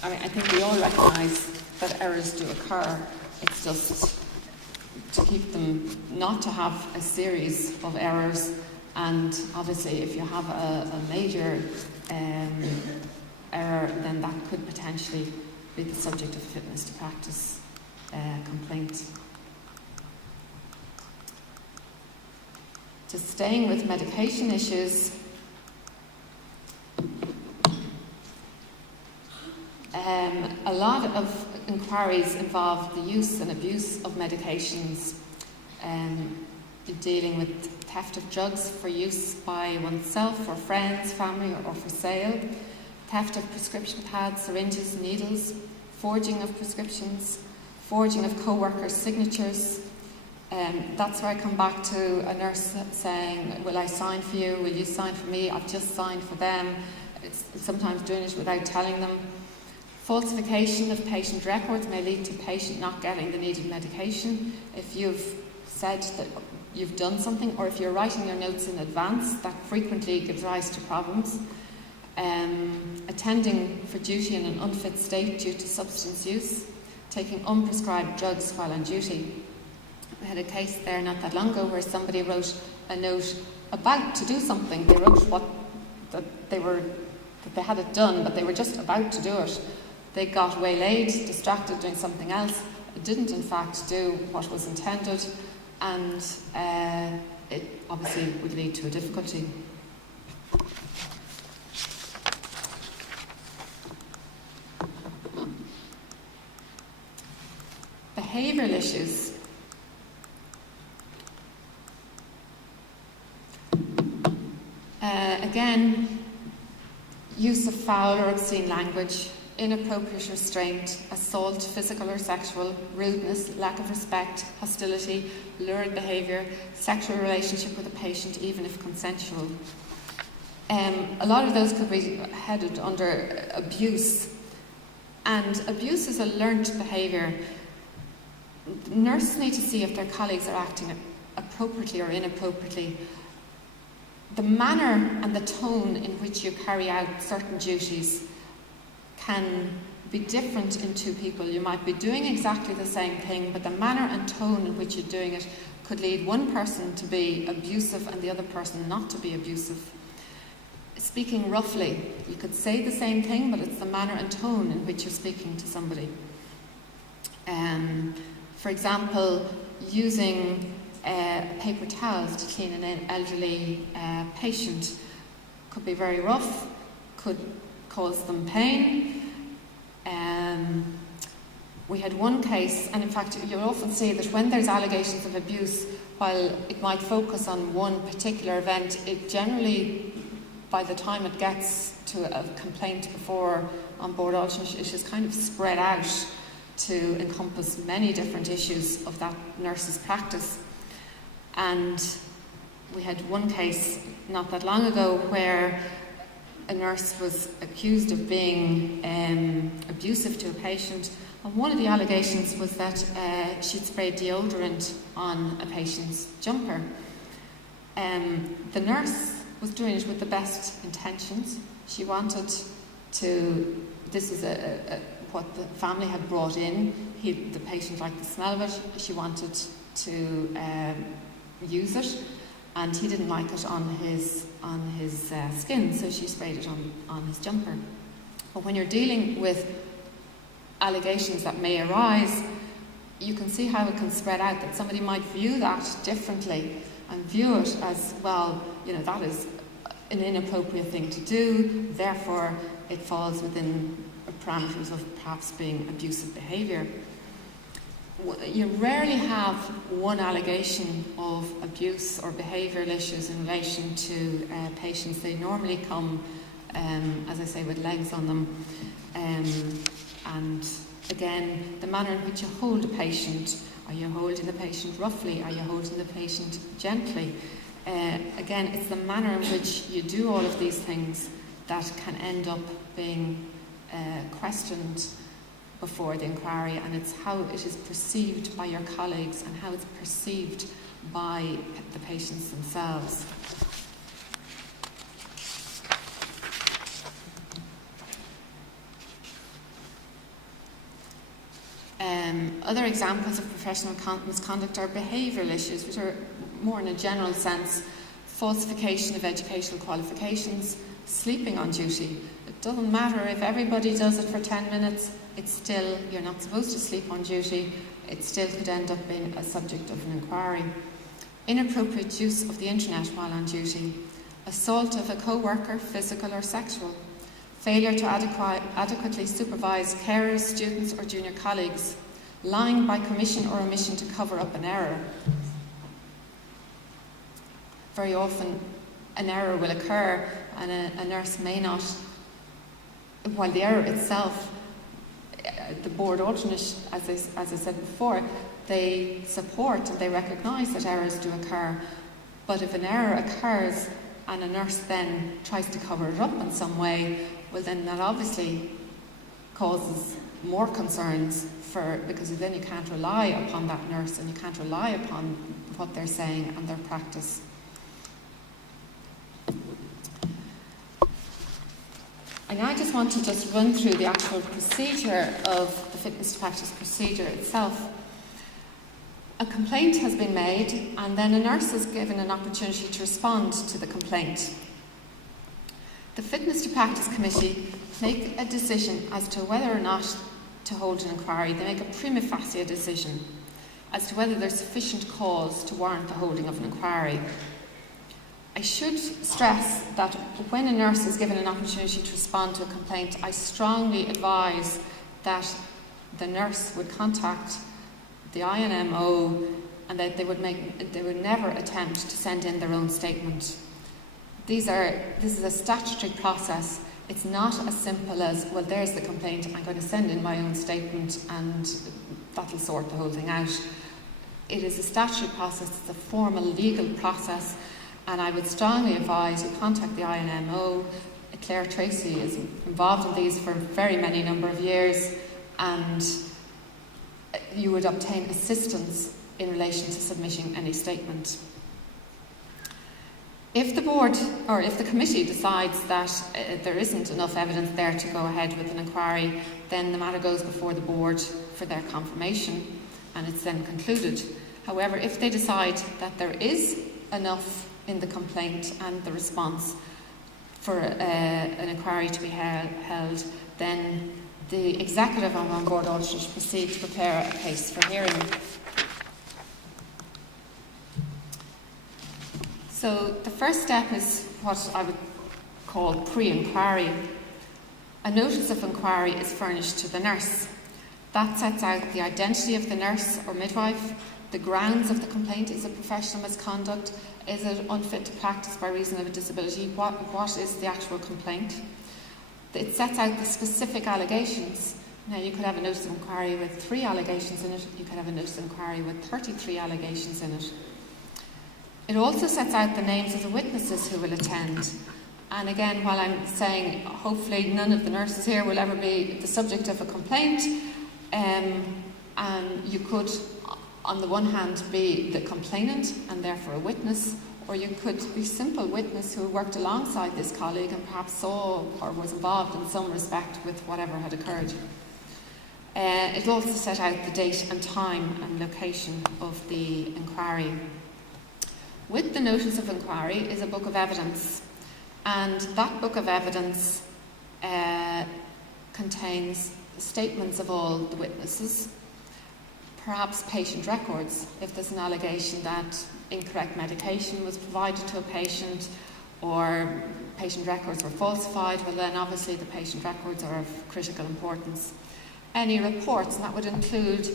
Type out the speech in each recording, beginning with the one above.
I mean, I think we all recognise that errors do occur. It's just to keep them, not to have a series of errors. And obviously, if you have a major error, then that could potentially be the subject of fitness to practice complaint. Just staying with medication issues, a lot of inquiries involve the use and abuse of medications, dealing with theft of drugs for use by oneself or friends, family, or for sale, theft of prescription pads, syringes, needles, forging of prescriptions, forging of co-workers' signatures. That's where I come back to a nurse saying, will I sign for you? Will you sign for me? I've just signed for them. It's sometimes doing it without telling them. Falsification of patient records may lead to patient not getting the needed medication. If you've said that you've done something, or if you're writing your notes in advance, that frequently gives rise to problems. Attending for duty in an unfit state due to substance use. Taking unprescribed drugs while on duty. We had a case there not that long ago where somebody wrote a note about to do something. They wrote that they had it done, but they were just about to do it. They got waylaid, distracted doing something else. It didn't in fact do what was intended, and it obviously would lead to a difficulty. Behavioural issues. Again, use of foul or obscene language, inappropriate restraint, assault, physical or sexual, rudeness, lack of respect, hostility, lurid behaviour, sexual relationship with a patient, even if consensual. A lot of those could be headed under abuse. And abuse is a learnt behaviour. Nurses need to see if their colleagues are acting appropriately or inappropriately. The manner and the tone in which you carry out certain duties can be different in two people. You might be doing exactly the same thing, but the manner and tone in which you're doing it could lead one person to be abusive and the other person not to be abusive. Speaking roughly, you could say the same thing, but it's the manner and tone in which you're speaking to somebody. For example, using paper towels to clean an elderly patient could be very rough, could cause them pain. We had one case, and in fact you'll often see that when there's allegations of abuse, while it might focus on one particular event, it generally, by the time it gets to a complaint before on board alternate, it is kind of spread out to encompass many different issues of that nurse's practice. And we had one case not that long ago where a nurse was accused of being abusive to a patient, and one of the allegations was that she'd sprayed deodorant on a patient's jumper. The nurse was doing it with the best intentions. She wanted to, this is what the family had brought in. The patient liked the smell of it. She wanted to use it, and he didn't like it on his skin, so she sprayed it on his jumper. But when you're dealing with allegations that may arise, you can see how it can spread out, that somebody might view that differently and view it as, well, that is an inappropriate thing to do, therefore it falls within parameters of perhaps being abusive behaviour. You rarely have one allegation of abuse or behavioural issues in relation to patients. They normally come, as I say, with legs on them. And again, the manner in which you hold a patient. Are you holding the patient roughly? Are you holding the patient gently? Again, it's the manner in which you do all of these things that can end up being questioned before the inquiry, and it's how it is perceived by your colleagues and how it's perceived by the patients themselves. Other examples of professional misconduct are behavioural issues, which are more in a general sense: falsification of educational qualifications, sleeping on duty. It doesn't matter if everybody does it for 10 minutes, it's still, you're not supposed to sleep on duty, it still could end up being a subject of an inquiry. Inappropriate use of the internet while on duty, assault of a co-worker, physical or sexual, failure to adequately supervise carers, students or junior colleagues, lying by commission or omission to cover up an error. Very often an error will occur and a nurse may not, while the error itself, the board alternate, as I said before, they support and they recognise that errors do occur. But if an error occurs and a nurse then tries to cover it up in some way, well then that obviously causes more concerns because then you can't rely upon that nurse and you can't rely upon what they're saying and their practice. And I just want to run through the actual procedure of the fitness to practice procedure itself. A complaint has been made and then a nurse is given an opportunity to respond to the complaint. The Fitness to Practice Committee make a decision as to whether or not to hold an inquiry. They make a prima facie decision as to whether there's sufficient cause to warrant the holding of an inquiry. I should stress that when a nurse is given an opportunity to respond to a complaint, I strongly advise that the nurse would contact the INMO and that they would never attempt to send in their own statement. This is a statutory process. It's not as simple as, well, there's the complaint, I'm going to send in my own statement and that'll sort the whole thing out. It is a statutory process, it's a formal legal process, and I would strongly advise you contact the INMO. Claire Tracy is involved in these for a very many number of years, and you would obtain assistance in relation to submitting any statement. If the board or if the committee decides that there isn't enough evidence there to go ahead with an inquiry, then the matter goes before the board for their confirmation and it's then concluded. However, if they decide that there is enough in the complaint and the response for an inquiry to be held, then the executive and on-board auditors proceed to prepare a case for hearing. So the first step is what I would call pre-inquiry. A notice of inquiry is furnished to the nurse. That sets out the identity of the nurse or midwife, the grounds of the complaint. Is it professional misconduct? Is it unfit to practice by reason of a disability? What is the actual complaint? It sets out the specific allegations. Now, you could have a notice of inquiry with 3 allegations in it. You could have a notice of inquiry with 33 allegations in it. It also sets out the names of the witnesses who will attend. And again, while I'm saying hopefully none of the nurses here will ever be the subject of a complaint, and you could, on the one hand, be the complainant and therefore a witness, or you could be a simple witness who worked alongside this colleague and perhaps saw or was involved in some respect with whatever had occurred. It also set out the date and time and location of the inquiry. With the notice of inquiry is a book of evidence, and that book of evidence contains statements of all the witnesses, perhaps patient records. If there's an allegation that incorrect medication was provided to a patient or patient records were falsified, well then obviously the patient records are of critical importance. Any reports, and that would include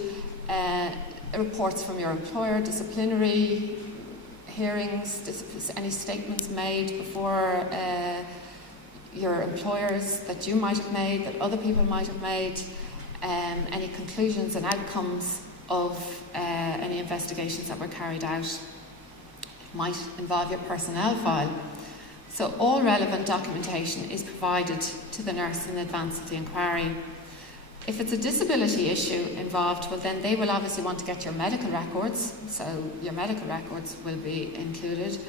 reports from your employer, disciplinary hearings, any statements made before your employers that you might have made, that other people might have made, any conclusions and outcomes of any investigations that were carried out. It might involve your personnel file. So all relevant documentation is provided to the nurse in advance of the inquiry. If it's a disability issue involved, well then they will obviously want to get your medical records, so your medical records will be included,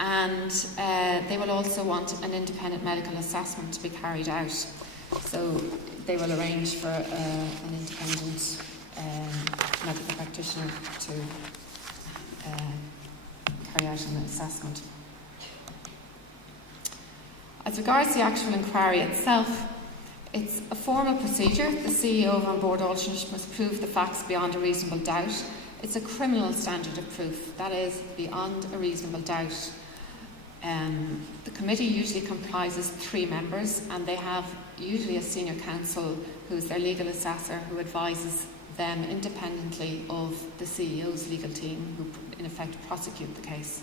and they will also want an independent medical assessment to be carried out. So they will arrange for an independent medical practitioner to carry out an assessment. As regards the actual inquiry itself, it's a formal procedure. The CEO of on board alternate must prove the facts beyond a reasonable doubt. It's a criminal standard of proof, that is, beyond a reasonable doubt. The committee usually comprises 3 members, and they have usually a senior counsel who is their legal assessor, who advises them independently of the CEO's legal team, who in effect prosecute the case.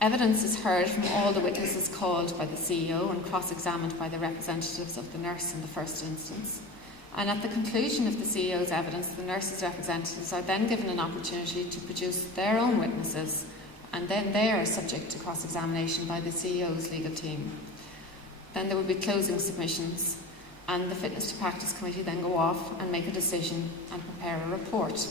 Evidence is heard from all the witnesses called by the CEO and cross-examined by the representatives of the nurse in the first instance. And at the conclusion of the CEO's evidence, the nurse's representatives are then given an opportunity to produce their own witnesses, and then they are subject to cross-examination by the CEO's legal team. Then there will be closing submissions, and the Fitness to Practice Committee then go off and make a decision and prepare a report.